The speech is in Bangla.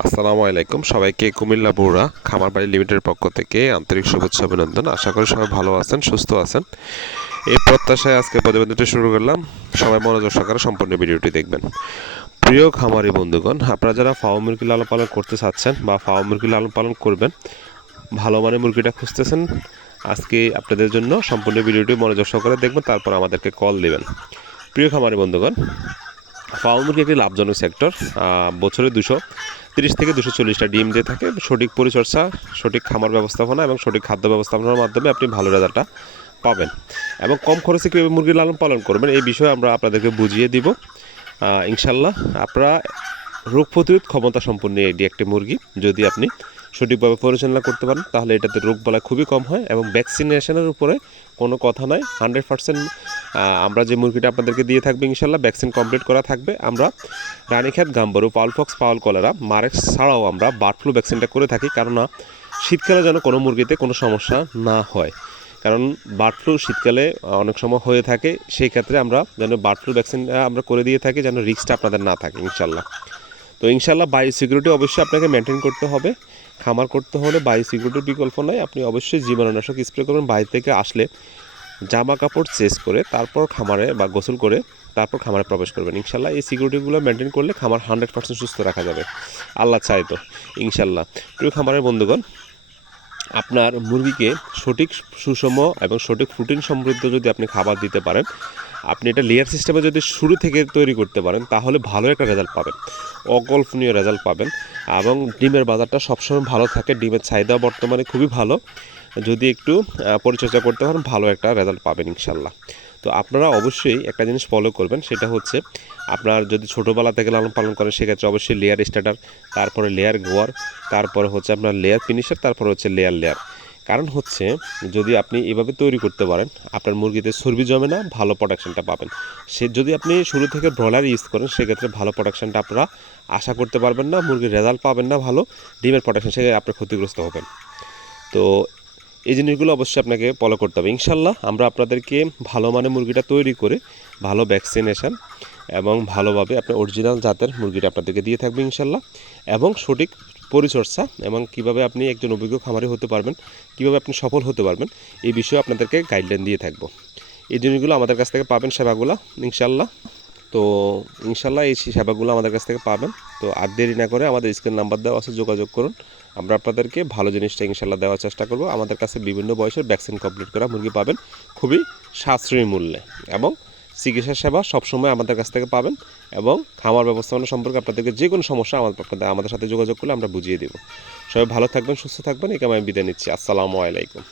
আসসালামু আলাইকুম। সবাইকে কুমিল্লা বৌড়া খামার বাড়ি লিমিটেডের পক্ষ থেকে আন্তরিক শুভেচ্ছা, অভিনন্দন। আশা করি সবাই ভালো আছেন, সুস্থ আছেন। এই প্রত্যাশায় আজকে প্রতিবেদনটি শুরু করলাম। সবাই মনোযোগ সহকারে সম্পূর্ণ ভিডিওটি দেখবেন। প্রিয় খামারি বন্ধুগণ, আপনারা যারা ফাও মুরগি লালন পালন করতে চাচ্ছেন বা ফাও মুরগি লালন পালন করবেন, ভালো মানের মুরগিটা খুঁজতেছেন, আজকে আপনাদের জন্য সম্পূর্ণ ভিডিওটি মনোযোগ সহকারে দেখবেন, তারপর আমাদেরকে কল দেবেন। প্রিয় খামারি বন্ধুগণ ফার্ম মুরগি একটি লাভজনক সেক্টর বছরে দুশো তিরিশ থেকে দুশো চল্লিশটা ডিম দিয়ে থাকে। সঠিক পরিচর্যা, সঠিক খামার ব্যবস্থাপনা এবং সঠিক খাদ্য ব্যবস্থাপনার মাধ্যমে আপনি ভালো রেজাল্টটা পাবেন। এবং কম খরচে কীভাবে মুরগি লালন পালন করবেন, এই বিষয়ে আমরা আপনাদেরকে বুঝিয়ে দিব। ইনশাল্লাহ আপনারা রোগ প্রতিরোধ ক্ষমতা সম্পন্ন এটি একটি মুরগি, যদি আপনি সঠিকভাবে পরিচালনা করতে পারেন, তাহলে এটাতে রোগ বলা খুবই কম হয় এবং ভ্যাকসিনেশনের উপরে কোনো কথা নাই। হান্ড্রেড পার্সেন্ট আমরা যে মুরগিটা আপনাদেরকে দিয়ে থাকবে ইনশাল্লাহ ভ্যাকসিন কমপ্লিট করা থাকবে। আমরা Ranikhet, Gumboro fowl pox fowl cholera, Marek's ছাড়াও আমরা বার্ড ফ্লু ভ্যাকসিনটা করে থাকি কেননা শীতকালে যেন কোনো মুরগিতে কোনো সমস্যা না হয়। কারণ বার্ড ফ্লু শীতকালে অনেক সময় হয়ে থাকে, সেই ক্ষেত্রে আমরা যেন বার্ড ফ্লু ভ্যাকসিন আমরা করে দিয়ে থাকি, যেন রিস্কটা আপনাদের না থাকে ইনশাল্লাহ। তো ইনশাল্লাহ বায়ু সিকিউরিটি অবশ্যই আপনাকে মেনটেন করতে হবে। খামার করতে হলে বায়ু সিকিউরিটির বিকল্প নয় আপনি অবশ্যই জীবাণুনাশক স্প্রে করবেন বাইরে থেকে আসলে জামা কাপড় চেঞ্জ করে তারপর খামারে বা গোসল করে তারপর খামারে প্রবেশ করবেন। ইনশাল্লাহ এই সিকিউরিটিগুলো মেনটেন করলে খামার হান্ড্রেড পার্সেন্ট সুস্থ রাখা যাবে। আল্লাহ চাই তো ইনশাল্লাহ প্রিয় খামারের বন্ধুগণ, আপনার মুরগিকে সঠিক সুষম এবং সঠিক প্রোটিন সমৃদ্ধ যদি আপনি খাবার দিতে পারেন, আপনি এটা লেয়ার সিস্টেমে যদি শুরু থেকে তৈরি করতে পারেন, তাহলে ভালো একটা রেজাল্ট পাবেন। অকল্পনীয় রেজাল্ট পাবেন এবং ডিমের বাজারটা সবসময় ভালো থাকে। ডিমের চাহিদা বর্তমানে খুবই ভালো। যদি একটু পরিচর্যা করতে পারেন, ভালো একটা রেজাল্ট পাবেন ইনশাল্লাহ তো আপনারা অবশ্যই একটা জিনিস ফলো করবেন, সেটা হচ্ছে আপনার যদি ছোটোবেলা থেকে লালন পালন করেন, সেক্ষেত্রে অবশ্যই লেয়ার স্টার্টার তারপরে লেয়ার গোয়ার তারপরে হচ্ছে আপনার লেয়ার ফিনিশার তারপরে হচ্ছে লেয়ার লেয়ার কারণ হচ্ছে, যদি আপনি এভাবে তৈরি করতে পারেন, আপনার মুরগিতে চর্বি জমে না, ভালো প্রোডাকশনটা পাবেন। সে, যদি আপনি শুরু থেকে ব্রয়লার ইউজ করেন, সেক্ষেত্রে ভালো প্রোডাকশনটা আপনারা আশা করতে পারবেন না, মুরগির রেজাল্ট পাবেন না ভালো, ডিমের প্রোডাকশন সেক্ষেত্রে আপনি ক্ষতিগ্রস্ত হবেন। তো এই জিনিসগুলো অবশ্যই আপনাকে ফলো করতে হবে। ইনশাল্লাহ আমরা আপনাদেরকে ভালো মানের মুরগিটা তৈরি করে ভালো ভ্যাকসিনেশন এবং ভালোভাবে আপনার অরিজিনাল জাতের মুরগিটা আপনাদেরকে দিয়ে থাকবে ইনশাল্লাহ এবং সঠিক পরিচর্যা এবং কীভাবে আপনি একজন অভিজ্ঞ খামারি হতে পারবেন, কীভাবে আপনি সফল হতে পারবেন, এই বিষয়ে আপনাদেরকে গাইডলাইন দিয়ে থাকব। এই জিনিসগুলো আমাদের কাছ থেকে পাবেন সেবাগুলো ইনশাল্লাহ তো ইনশাল্লাহ এই সেবাগুলো আমাদের কাছ থেকে পাবেন। তো আর দেরি না করে আমাদের স্ক্রিন নাম্বার দেওয়া আছে, যোগাযোগ করুন। আমরা আপনাদেরকে ভালো জিনিসটা ইনশাল্লাহ দেওয়ার চেষ্টা করব। আমাদের কাছে বিভিন্ন বয়সের ভ্যাকসিন কমপ্লিট করা মুরগি পাবেন খুবই সাশ্রয়ী মূল্যে এবং চিকিৎসা সেবা সবসময় আমাদের কাছ থেকে পাবেন এবং খামার ব্যবস্থাপনা সম্পর্কে আপনাদেরকে যে কোনো সমস্যা আমাদের আপনাদের, আমাদের সাথে যোগাযোগ করলে আমরা বুঝিয়ে দেবো। সবাই ভালো থাকবেন, সুস্থ থাকবেন এই আমি বিদায় নিচ্ছি। আসসালামু আলাইকুম।